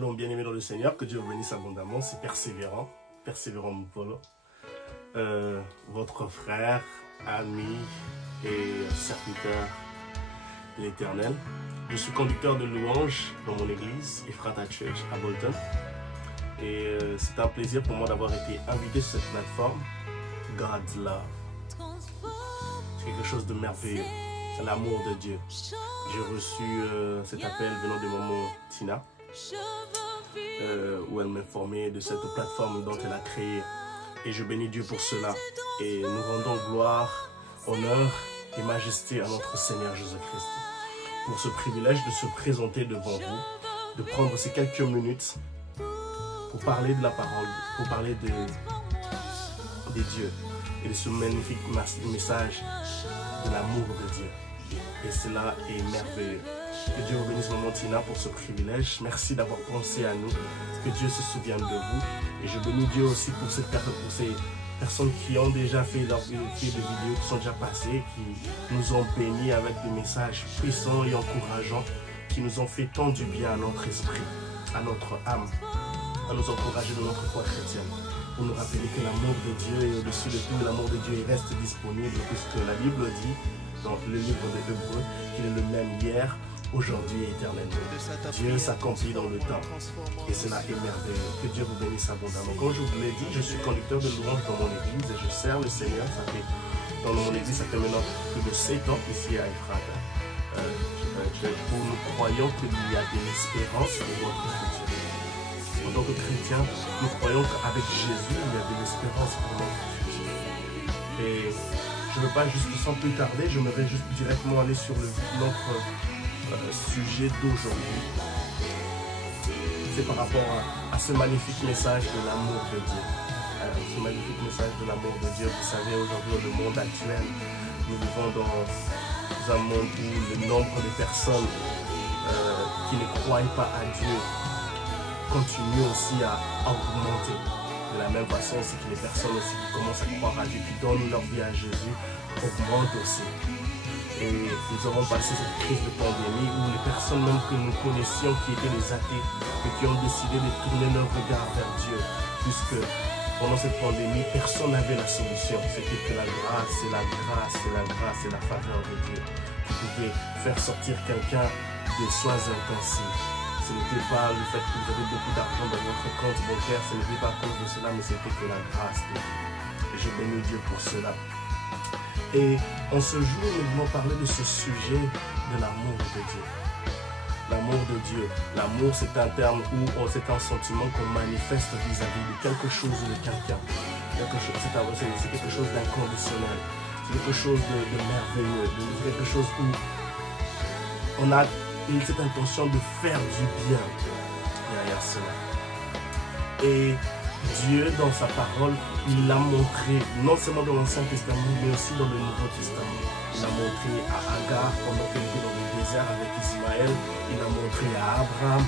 Shalom, bien-aimés dans le Seigneur, que Dieu vous bénisse abondamment, c'est Persévérant Mupolo, votre frère, ami et serviteur de l'Éternel. Je suis conducteur de louanges dans mon église, Ephrata Church à Bolton. Et c'est un plaisir pour moi d'avoir été invité sur cette plateforme, God's Love. C'est quelque chose de merveilleux, c'est l'amour de Dieu. J'ai reçu cet appel venant de maman Tina, où elle m'informait de cette plateforme dont elle a créé. Et je bénis Dieu pour cela. Et nous rendons gloire, honneur et majesté à notre Seigneur Jésus-Christ pour ce privilège de se présenter devant vous, de prendre ces quelques minutes pour parler de la parole, pour parler des dieux et de ce magnifique message de l'amour de Dieu. Et cela est merveilleux. Que Dieu vous bénisse, maman Tina, pour ce privilège. Merci d'avoir pensé à nous. Que Dieu se souvienne de vous. Et je bénis Dieu aussi pour ces personnes qui ont déjà fait leur vidéo, qui sont déjà passées, qui nous ont bénis avec des messages puissants et encourageants, qui nous ont fait tant du bien à notre esprit, à notre âme, à nous encourager de notre foi chrétienne, pour nous rappeler que l'amour de Dieu est au-dessus de tout, l'amour de Dieu reste disponible, puisque la Bible dit, dans le livre de Hébreux, qu'il est le même hier, aujourd'hui et éternellement. Dieu s'accomplit dans le temps, et cela est merveilleux. Que Dieu vous bénisse abondamment. Comme je vous l'ai dit, je suis conducteur de louanges dans mon église, et je sers le Seigneur. Dans mon église, ça fait maintenant plus de 7 ans, ici à Ephrata. Nous croyons qu'il y a de l'espérance pour votre futur. En tant que chrétiens, nous croyons qu'avec Jésus, il y a de l'espérance pour notre futur. Et je ne veux pas juste, sans plus tarder, je me vais juste directement aller sur notre sujet d'aujourd'hui. C'est par rapport à ce magnifique message de l'amour de Dieu. Ce magnifique message de l'amour de Dieu. Vous savez, aujourd'hui, dans le monde actuel, nous vivons dans un monde où le nombre de personnes qui ne croient pas à Dieu continue aussi à augmenter. De la même façon aussi que les personnes aussi qui commencent à croire à Dieu, qui donnent leur vie à Jésus, augmentent aussi. Et nous avons passé cette crise de pandémie où les personnes même que nous connaissions qui étaient des athées, et qui ont décidé de tourner leur regard vers Dieu, puisque pendant cette pandémie, personne n'avait la solution. C'était que la grâce, c'est la grâce, c'est la grâce, c'est la faveur de Dieu qui pouvait faire sortir quelqu'un de soins intensifs. Ce n'était pas le fait que vous avez beaucoup d'argent dans votre compte bancaire, ce n'était pas à cause de cela, mais c'était que la grâce de Dieu. Et je bénis Dieu pour cela. Et en ce jour, nous voulons parler de ce sujet de l'amour de Dieu. L'amour de Dieu. L'amour, c'est un terme ou c'est un sentiment qu'on manifeste vis-à-vis de quelque chose ou de quelqu'un. C'est quelque chose d'inconditionnel. C'est quelque chose de merveilleux. C'est quelque chose où on a cette intention de faire du bien derrière cela. Et Dieu, dans sa parole, il l'a montré, non seulement dans l'Ancien Testament, mais aussi dans le Nouveau Testament. Il l'a montré à Agar pendant qu'elle était dans le désert avec Ismaël. Il l'a montré à Abraham.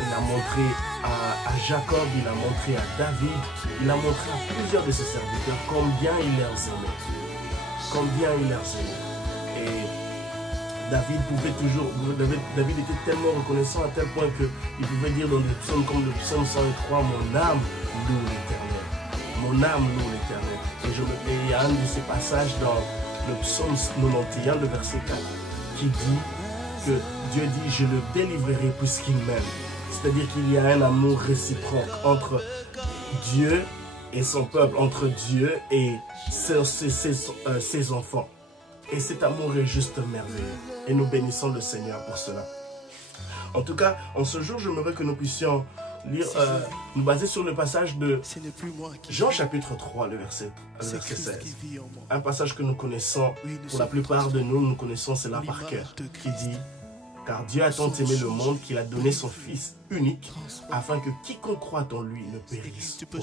Il l'a montré à Jacob. Il l'a montré à David. Il l'a montré à plusieurs de ses serviteurs combien il les aimait. Combien il les aimait. Et David était tellement reconnaissant à tel point qu'il pouvait dire dans des psaumes comme le psaume 103, mon âme loue l'Éternel. Mon âme loue l'Éternel. Et il y a un de ces passages dans le psaume 91, le verset 4, qui dit que Dieu dit, je le délivrerai puisqu'il m'aime. C'est-à-dire qu'il y a un amour réciproque entre Dieu et son peuple, entre Dieu et ses enfants. Et cet amour est juste merveilleux. Et nous bénissons le Seigneur pour cela. En tout cas, en ce jour, j'aimerais que nous puissions lire, nous baser sur le passage de Jean chapitre 3, le verset 16. Un passage que nous connaissons, pour la plupart de nous, nous connaissons cela par cœur, qui dit, car Dieu a tant aimé le monde qu'il a donné son Fils unique, afin que quiconque croit en lui ne périsse point.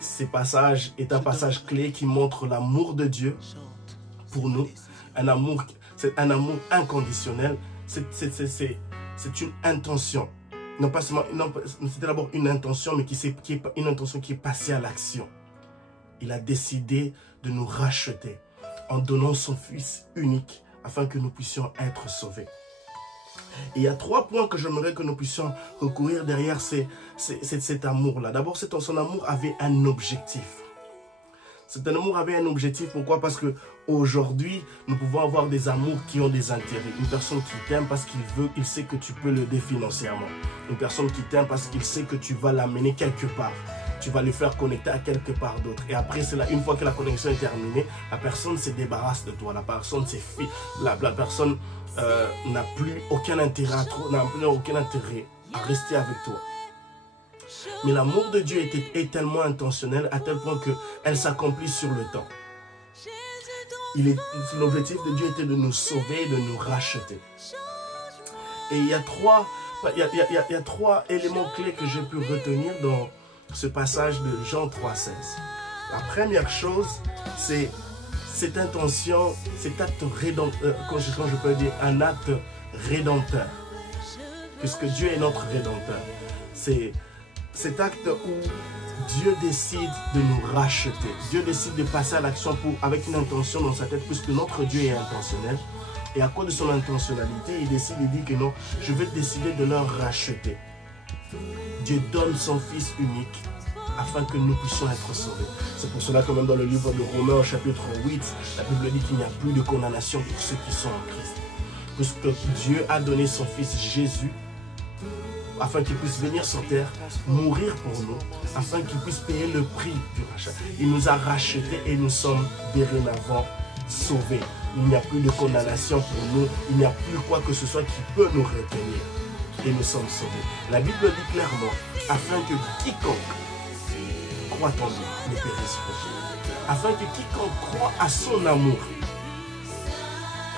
Ce passage est un passage clé qui montre l'amour de Dieu pour nous, c'est un amour inconditionnel, c'est une intention. Non pas seulement, c'était d'abord une intention, mais une intention qui est passée à l'action. Il a décidé de nous racheter en donnant son Fils unique afin que nous puissions être sauvés. Et il y a 3 points que j'aimerais que nous puissions recourir derrière cet amour-là. D'abord, son amour avait un objectif. Cet amour avait un objectif. Pourquoi? Parce que aujourd'hui, nous pouvons avoir des amours qui ont des intérêts. Une personne qui t'aime parce qu'il sait que tu peux l'aider financièrement. Une personne qui t'aime parce qu'il sait que tu vas l'amener quelque part. Tu vas le faire connecter à quelque part d'autre. Et après cela, une fois que la connexion est terminée, la personne se débarrasse de toi. La personne s'efface. La personne n'a plus aucun intérêt à rester avec toi. Mais l'amour de Dieu est tellement intentionnel à tel point qu'elle s'accomplit sur le temps. L'objectif de Dieu était de nous sauver, de nous racheter. Et il y a 3 éléments clés que j'ai pu retenir dans ce passage de Jean 3,16. La première chose, c'est cette intention, cet acte rédempteur, quand je peux dire un acte rédempteur, puisque Dieu est notre rédempteur. C'est cet acte où Dieu décide de nous racheter. Dieu décide de passer à l'action avec une intention dans sa tête, puisque notre Dieu est intentionnel. Et à cause de son intentionnalité, il décide de dire que non, je vais décider de leur racheter. Dieu donne son Fils unique afin que nous puissions être sauvés. C'est pour cela que même dans le livre de Romains au chapitre 8, la Bible dit qu'il n'y a plus de condamnation pour ceux qui sont en Christ. Puisque Dieu a donné son Fils Jésus afin qu'il puisse venir sur terre, mourir pour nous, afin qu'il puisse payer le prix du rachat. Il nous a rachetés et nous sommes dorénavant sauvés. Il n'y a plus de condamnation pour nous, il n'y a plus quoi que ce soit qui peut nous retenir. Et nous sommes sauvés. La Bible dit clairement, afin que quiconque croit en lui ne périsse pas. Afin que quiconque croit à son amour,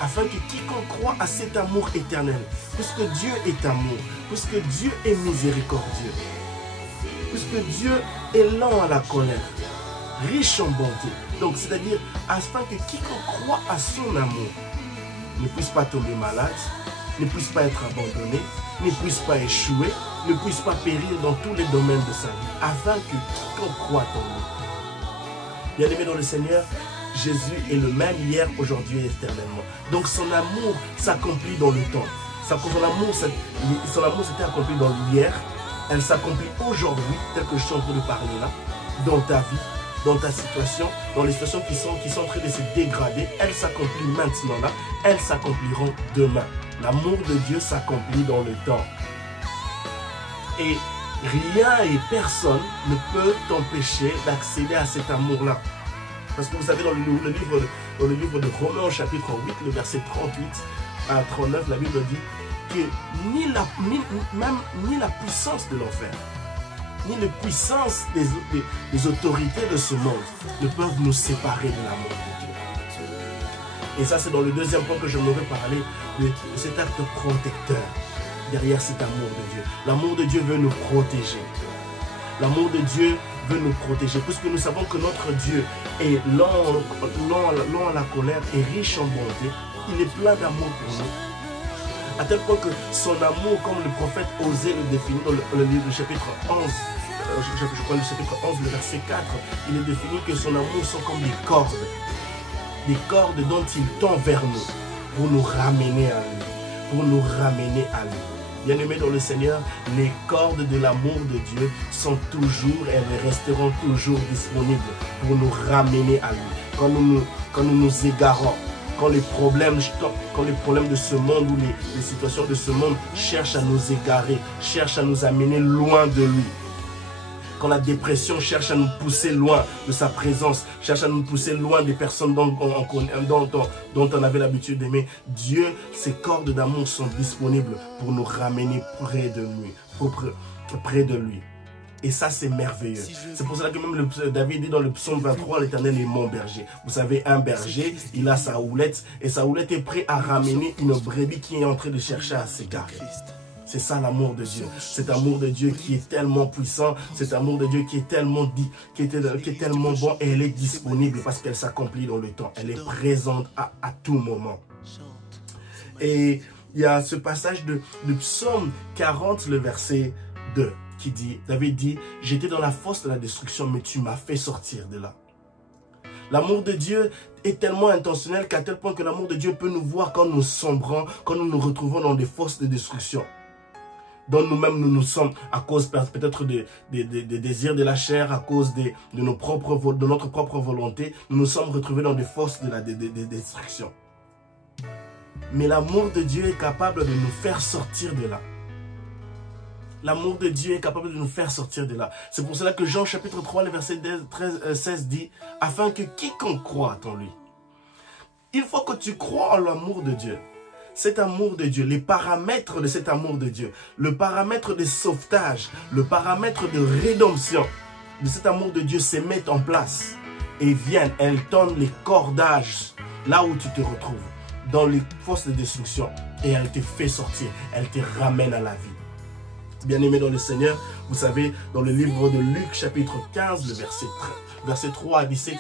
afin que quiconque croit à cet amour éternel, puisque Dieu est amour, puisque Dieu est miséricordieux, puisque Dieu est lent à la colère, riche en bonté. Donc, c'est-à-dire, afin que quiconque croit à son amour ne puisse pas tomber malade, ne puisse pas être abandonné, ne puisse pas échouer, ne puisse pas périr dans tous les domaines de sa vie, afin que quiconque croit en lui. Bien-aimé dans le Seigneur, Jésus est le même hier, aujourd'hui et éternellement. Donc son amour s'accomplit dans le temps. Son amour s'était accompli dans l'hier. Elle s'accomplit aujourd'hui, tel que je suis en train de parler là, dans ta vie, dans ta situation, dans les situations qui sont en train de se dégrader. Elle s'accomplit maintenant là, elles s'accompliront demain. L'amour de Dieu s'accomplit dans le temps. Et rien et personne ne peut t'empêcher d'accéder à cet amour-là. Parce que vous savez, dans le livre de Romains, chapitre 8, le verset 38 à 39, la Bible dit que ni la puissance de l'enfer, ni la puissance des autorités de ce monde ne peuvent nous séparer de l'amour de Dieu. Et ça, c'est dans le deuxième point que j'aimerais parler de cet acte protecteur derrière cet amour de Dieu. L'amour de Dieu veut nous protéger. L'amour de Dieu veut nous protéger, puisque nous savons que notre Dieu est lent à la colère et riche en bonté. Il est plein d'amour pour nous. À tel point que son amour, comme le prophète osait le définir dans le chapitre 11, je crois le chapitre 11, le verset 4, il est défini que son amour sont comme des cordes dont il tend vers nous, pour nous ramener à lui, Bien-aimés dans le Seigneur, les cordes de l'amour de Dieu sont toujours, elles resteront toujours disponibles pour nous ramener à lui. Quand nous nous égarons, quand les problèmes de ce monde ou les situations de ce monde cherchent à nous égarer, cherchent à nous amener loin de lui. Quand la dépression cherche à nous pousser loin de sa présence, cherche à nous pousser loin des personnes dont on avait l'habitude d'aimer, Dieu, ses cordes d'amour sont disponibles pour nous ramener près de lui. Et ça, c'est merveilleux. C'est pour cela que même David dit dans le psaume 23, l'Éternel est mon berger. Vous savez, un berger, il a sa houlette, et sa houlette est prête à ramener une brebis qui est en train de chercher à s'égarer. C'est ça l'amour de Dieu. Cet amour de Dieu qui est tellement puissant, cet amour de Dieu qui est tellement bon, et elle est disponible parce qu'elle s'accomplit dans le temps. Elle est présente à tout moment. Et il y a ce passage de psaume 40, le verset 2, qui dit, David dit, j'étais dans la fosse de la destruction, mais tu m'as fait sortir de là. L'amour de Dieu est tellement intentionnel qu'à tel point que l'amour de Dieu peut nous voir quand nous sombrons, quand nous nous retrouvons dans des fosses de destruction. Dont nous-mêmes nous sommes, à cause peut-être des désirs de la chair, à cause de notre propre volonté, nous nous sommes retrouvés dans des fosses de destruction. Mais l'amour de Dieu est capable de nous faire sortir de là. L'amour de Dieu est capable de nous faire sortir de là. C'est pour cela que Jean chapitre 3, le verset 16 dit, afin que quiconque croit en lui. Il faut que tu crois en l'amour de Dieu. Cet amour de Dieu, les paramètres de cet amour de Dieu, le paramètre de sauvetage, le paramètre de rédemption de cet amour de Dieu se mettent en place et viennent, elles tendent les cordages là où tu te retrouves, dans les fosses de destruction, et elles te font sortir, elles te ramènent à la vie. Bien-aimés dans le Seigneur, vous savez, dans le livre de Luc chapitre 15, le verset 3 à 17,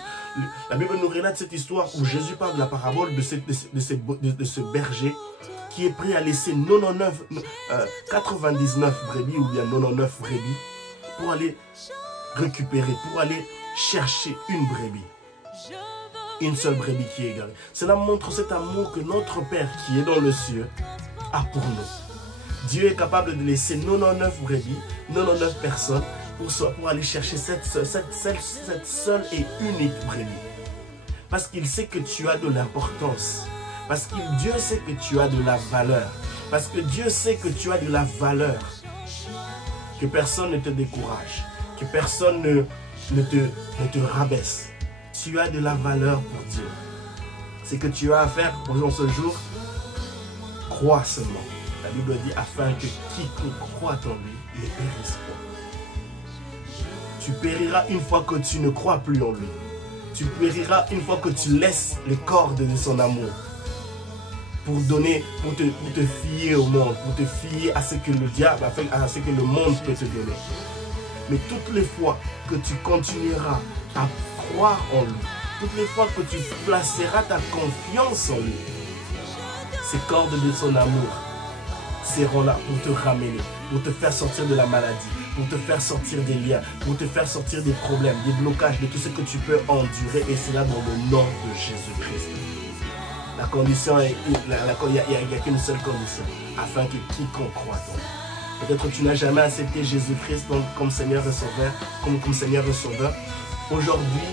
la Bible nous relate cette histoire où Jésus parle de la parabole de ce berger qui est prêt à laisser 99 brebis ou bien 99 brebis pour aller récupérer, pour aller chercher une brebis. Une seule brebis qui est égarée. Cela montre cet amour que notre Père qui est dans le ciel a pour nous. Dieu est capable de laisser 99 brebis, 99 personnes pour aller chercher cette seule et unique brebis. Parce qu'il sait que tu as de l'importance. Parce que Dieu sait que tu as de la valeur. Parce que Dieu sait que tu as de la valeur. Que personne ne te décourage. Que personne ne te rabaisse. Tu as de la valeur pour Dieu. C'est que tu as à faire pour ce jour. Crois seulement. La Bible dit afin que quiconque croit en lui ne périsse pas. Tu périras une fois que tu ne crois plus en lui. Tu périras une fois que tu laisses les cordes de son amour. Pour te fier au monde, pour te fier à ce que le diable, à ce que le monde peut te donner. Mais toutes les fois que tu continueras à croire en lui, toutes les fois que tu placeras ta confiance en lui, ces cordes de son amour seront là pour te ramener, pour te faire sortir de la maladie, pour te faire sortir des liens, pour te faire sortir des problèmes, des blocages, de tout ce que tu peux endurer, et cela dans le nom de Jésus-Christ. La condition est, il n'y a qu'une seule condition, afin que quiconque croit en lui. Peut-être que tu n'as jamais accepté Jésus-Christ comme Seigneur et Sauveur, comme Seigneur et Sauveur. Aujourd'hui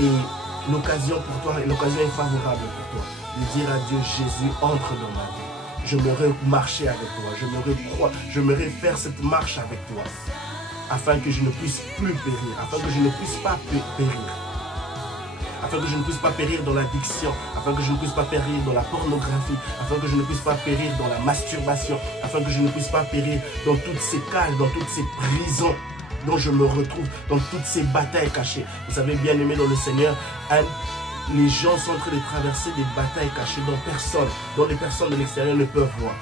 est l'occasion pour toi, et l'occasion est favorable pour toi, de dire à Dieu, Jésus, entre dans ma vie. J'aimerais marcher avec toi, j'aimerais faire cette marche avec toi, afin que je ne puisse plus périr, afin que je ne puisse pas périr, afin que je ne puisse pas périr dans l'addiction, afin que je ne puisse pas périr dans la pornographie, afin que je ne puisse pas périr dans la masturbation, afin que je ne puisse pas périr dans toutes ces cages, dans toutes ces prisons dont je me retrouve, dans toutes ces batailles cachées. Vous savez, bien aimé dans le Seigneur, les gens sont en train de traverser des batailles cachées dont les personnes de l'extérieur ne peuvent voir.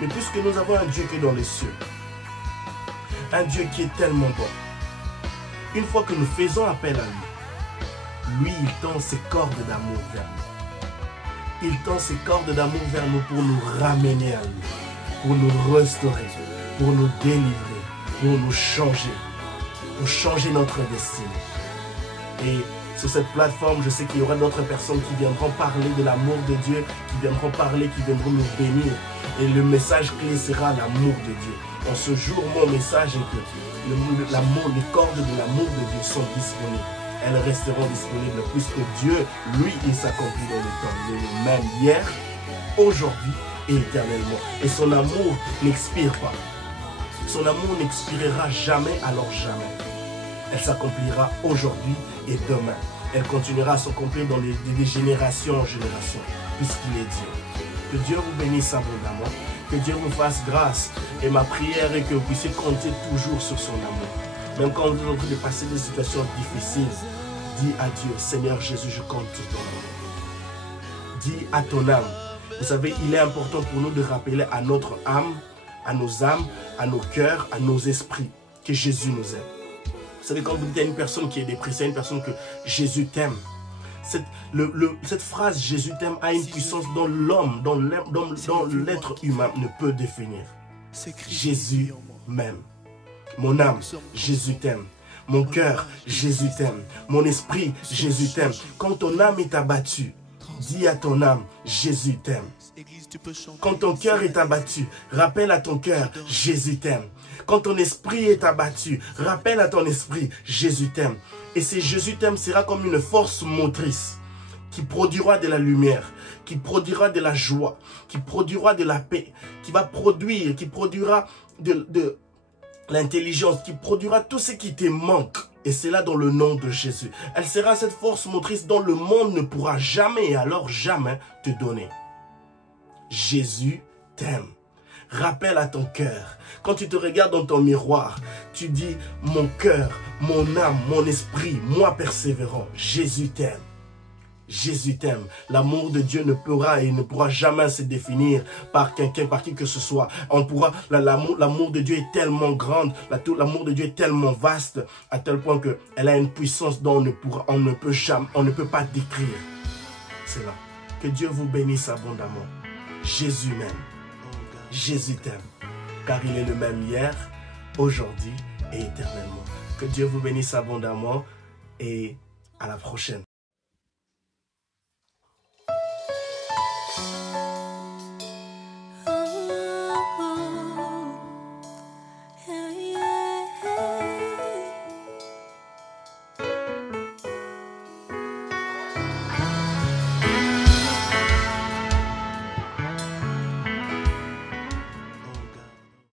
Mais puisque nous avons un Dieu qui est dans les cieux, un Dieu qui est tellement bon, une fois que nous faisons appel à lui, il tend ses cordes d'amour vers nous. Il tend ses cordes d'amour vers nous pour nous ramener à lui, pour nous restaurer, pour nous délivrer, pour nous changer, pour changer notre destinée. Et sur cette plateforme, je sais qu'il y aura d'autres personnes qui viendront parler de l'amour de Dieu, qui viendront nous bénir. Et le message clé sera l'amour de Dieu. En ce jour, mon message est que les cordes de l'amour de Dieu sont disponibles. Elles resteront disponibles puisque Dieu, lui, il s'accomplit dans le temps. Il est le même hier, aujourd'hui et éternellement. Et son amour n'expire pas. Son amour n'expirera jamais, alors jamais. Elle s'accomplira aujourd'hui et demain. Elle continuera à s'accomplir dans des générations en génération, puisqu'il est Dieu. Que Dieu vous bénisse abondamment, que Dieu vous fasse grâce. Et ma prière est que vous puissiez compter toujours sur son amour. Même quand vous êtes en train de passer des situations difficiles, dis à Dieu, Seigneur Jésus, je compte sur ton amour. Dis à ton âme. Vous savez, il est important pour nous de rappeler à notre âme, à nos âmes, à nos cœurs, à nos esprits, que Jésus nous aime. Vous savez, quand vous dites à une personne qui est dépressée, à une personne que Jésus t'aime, cette phrase Jésus t'aime a une puissance dont l'homme, dont l'être humain ne peut définir. Jésus m'aime. Mon âme, Jésus t'aime. Mon cœur, Jésus t'aime. Mon esprit, Jésus t'aime. Quand ton âme est abattue, dis à ton âme, Jésus t'aime. Quand ton cœur est abattu, rappelle à ton cœur, Jésus t'aime. Quand ton esprit est abattu, rappelle à ton esprit, Jésus t'aime. Et ce Jésus t'aime sera comme une force motrice qui produira de la lumière, qui produira de la joie, qui produira de la paix, qui produira de l'intelligence, qui produira tout ce qui te manque. Et c'est là dans le nom de Jésus. Elle sera cette force motrice dont le monde ne pourra jamais et alors jamais te donner. Jésus t'aime. Rappelle à ton cœur. Quand tu te regardes dans ton miroir, tu dis, mon cœur, mon âme, mon esprit, moi persévérant, Jésus t'aime. Jésus t'aime. L'amour de Dieu ne pourra jamais se définir par quelqu'un, par qui que ce soit. L'amour de Dieu est tellement grand, l'amour de Dieu est tellement vaste, à tel point qu'elle a une puissance dont on ne peut pas décrire. C'est là. Que Dieu vous bénisse abondamment. Jésus m'aime. Jésus t'aime. Car il est le même hier, aujourd'hui et éternellement. Que Dieu vous bénisse abondamment et à la prochaine.